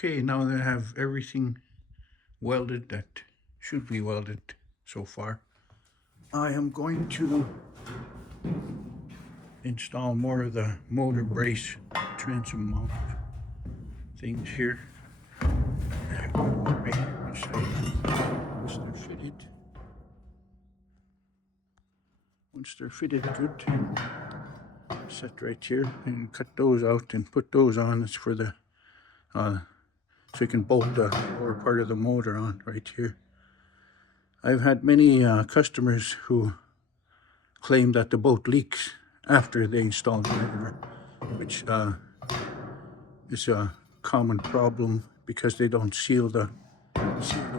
Okay, now that I have everything welded that should be welded so far, I am going to install more of the motor brace transom mount things here. Once they're fitted good, set right here and cut those out and put those on. It's for the so you can bolt the lower part of the motor on right here. I've had many customers who claim that the boat leaks after they install the motor, which is a common problem because they don't seal the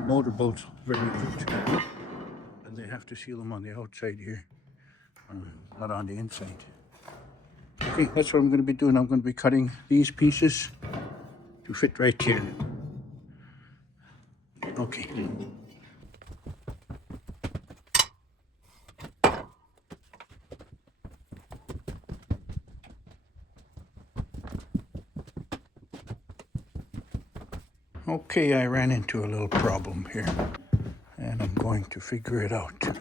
motor bolts very good, and they have to seal them on the outside here, not on the inside. Okay, that's what I'm going to be doing. I'm going to be cutting these pieces to fit right here. Okay. Okay, I ran into a little problem here, and I'm going to figure it out.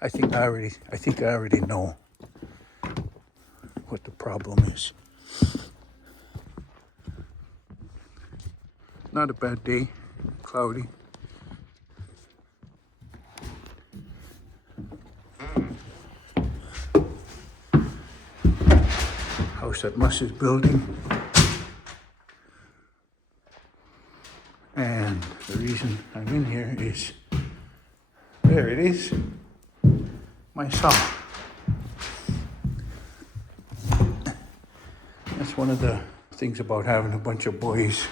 I think I already know what the problem is. Not a bad day, cloudy. House that Mus is building. And the reason I'm in here is, there it is, my saw. That's one of the things about having a bunch of boys,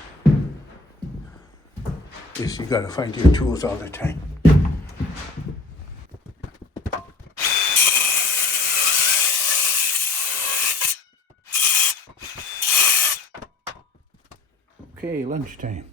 is you gotta find your tools all the time. Okay, lunchtime.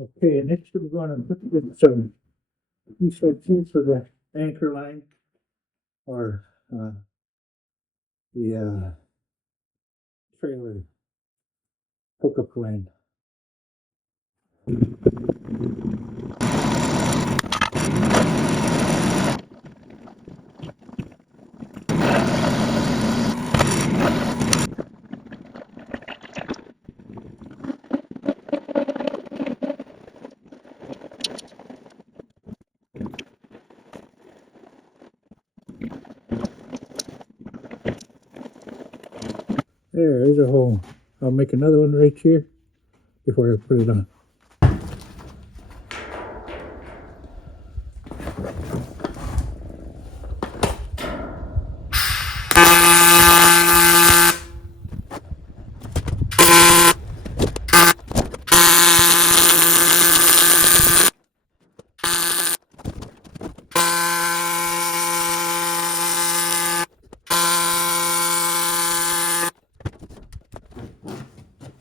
Okay, next we're going to put this piece right here for the anchor line or the trailer hookup line. There's a hole. I'll make another one right here before I put it on.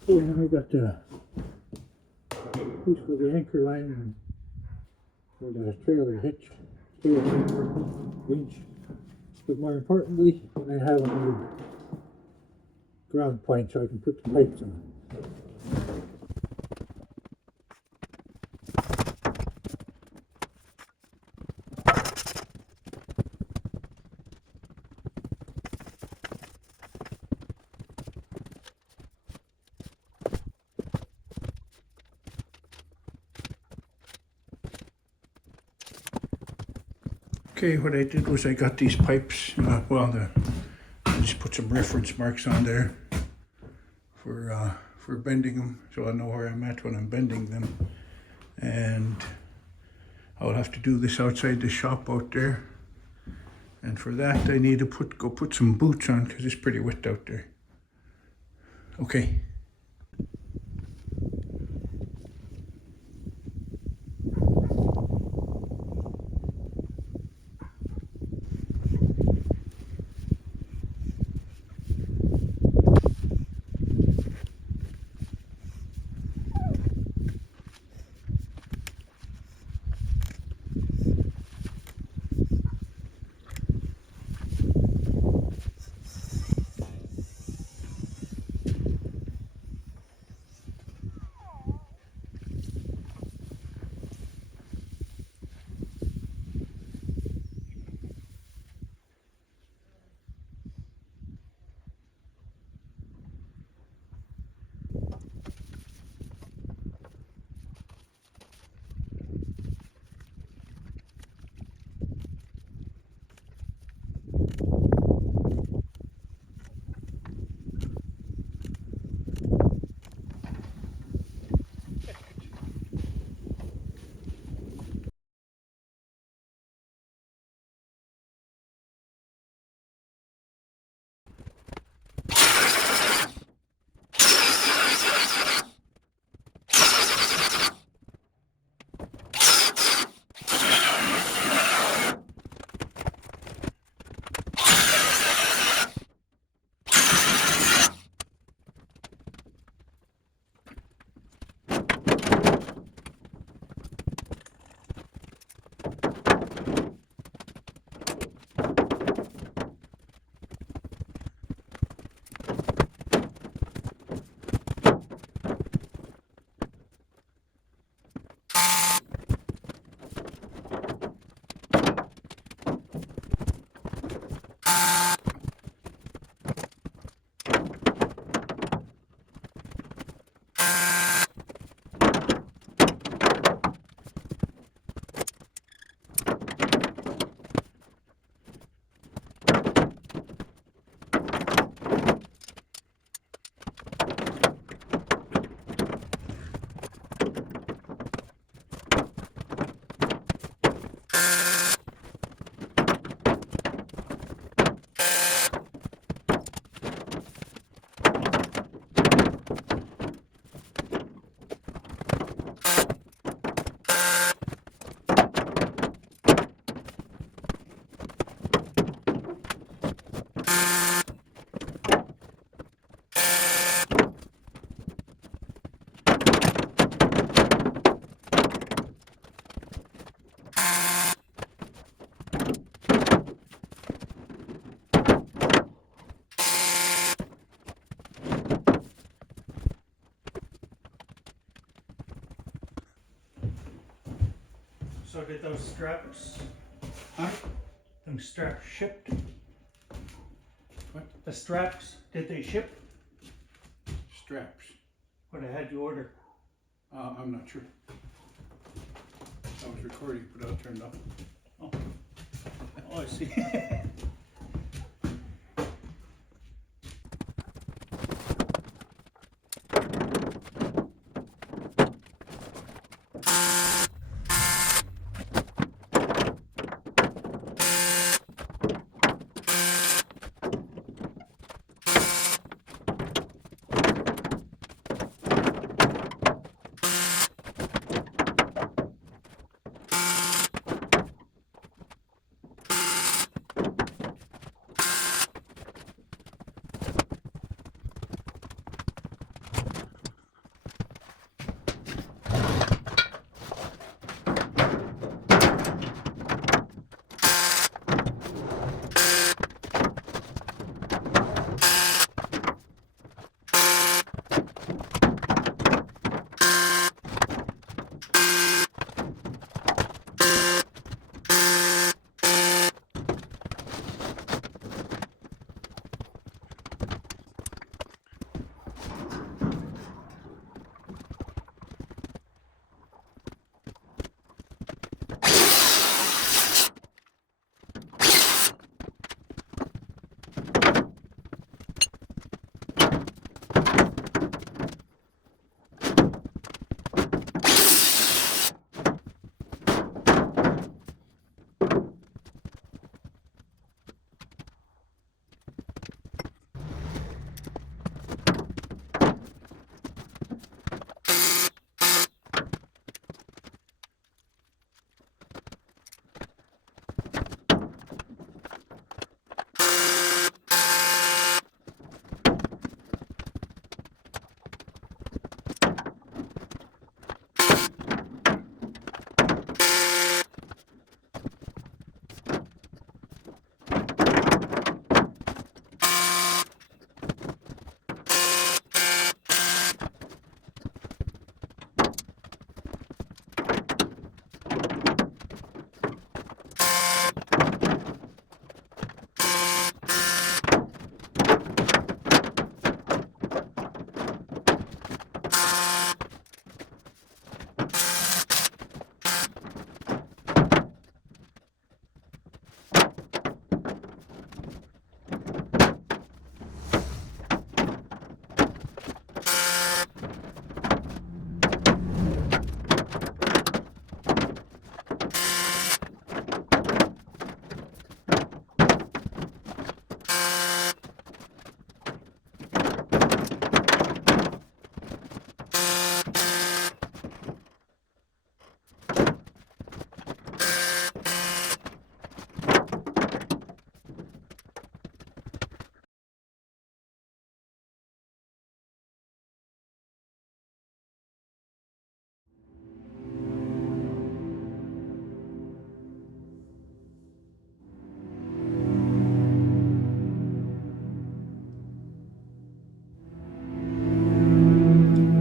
And I got the piece for the anchor line and for the trailer hitch, winch. But more importantly, I have another ground point so I can put the pipes on. Okay, what I did was I got these pipes, I just put some reference marks on there for bending them, so I know where I'm at when I'm bending them. And I'll have to do this outside the shop out there. And for that, I need to go put some boots on because it's pretty wet out there. Okay. did those straps, huh? Them straps shipped? What? The straps, did they ship? Straps. What I had you order? I'm not sure. I was recording, but I turned off. Oh, oh I see.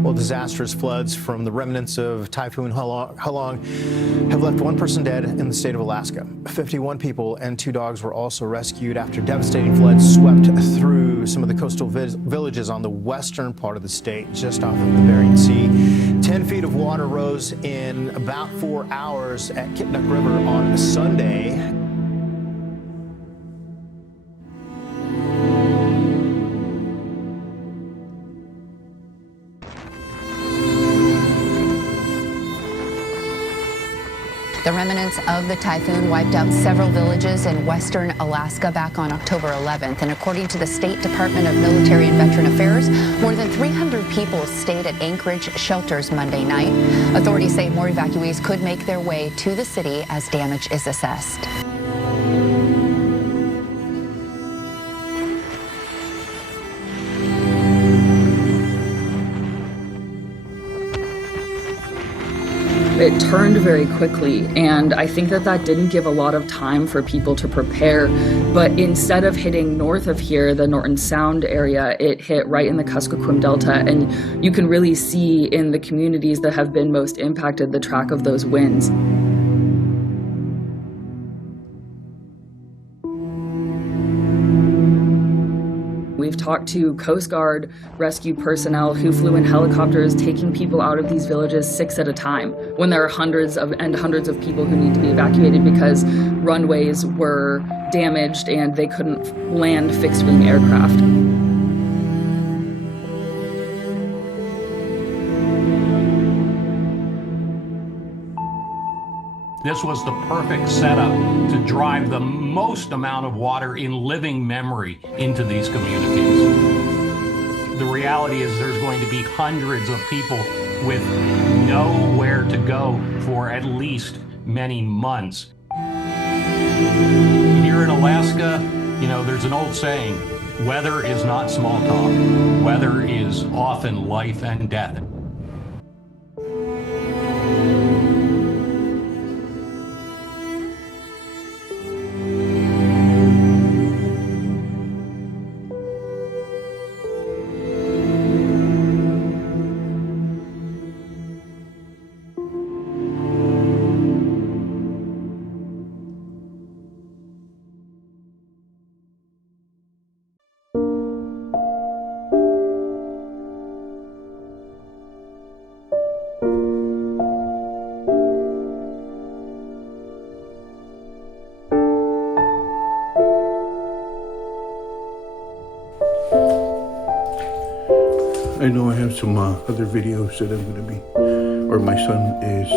Well, disastrous floods from the remnants of Typhoon Halong have left one person dead in the state of Alaska. 51 people and 2 dogs were also rescued after devastating floods swept through some of the coastal villages on the western part of the state, just off of the Bering Sea. 10 feet of water rose in about 4 hours at Kitnuk River on Sunday. The remnants of the typhoon wiped out several villages in western Alaska back on October 11th. And according to the State Department of Military and Veteran Affairs, more than 300 people stayed at Anchorage shelters Monday night. Authorities say more evacuees could make their way to the city as damage is assessed. It turned very quickly, and I think that didn't give a lot of time for people to prepare. But instead of hitting north of here, the Norton Sound area, it hit right in the Kuskokwim Delta, and you can really see in the communities that have been most impacted the track of those winds. We've talked to Coast Guard rescue personnel who flew in helicopters taking people out of these villages 6 at a time when there are hundreds of people who need to be evacuated because runways were damaged and they couldn't land fixed-wing aircraft. This was the perfect setup to drive the most amount of water in living memory into these communities. The reality is there's going to be hundreds of people with nowhere to go for at least many months. Here in Alaska, there's an old saying, weather is not small talk. Weather is often life and death. I know I have some other videos that I'm going to be, or my son is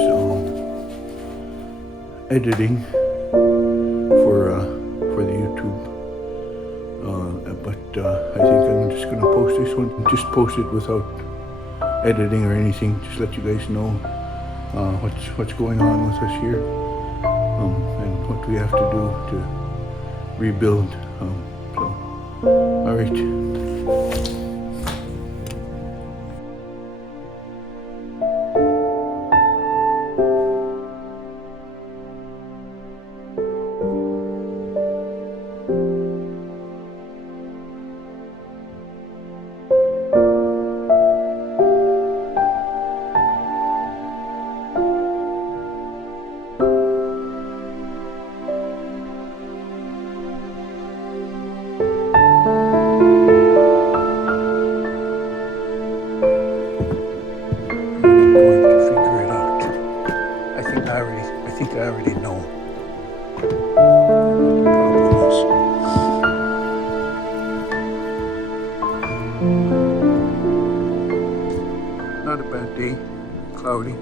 editing for the YouTube. But I think I'm just going to post this one. Just post it without editing or anything. Just let you guys know what's going on with us here and what we have to do to rebuild. All right. I think I already know what the problem is. Not a bad day, cloudy.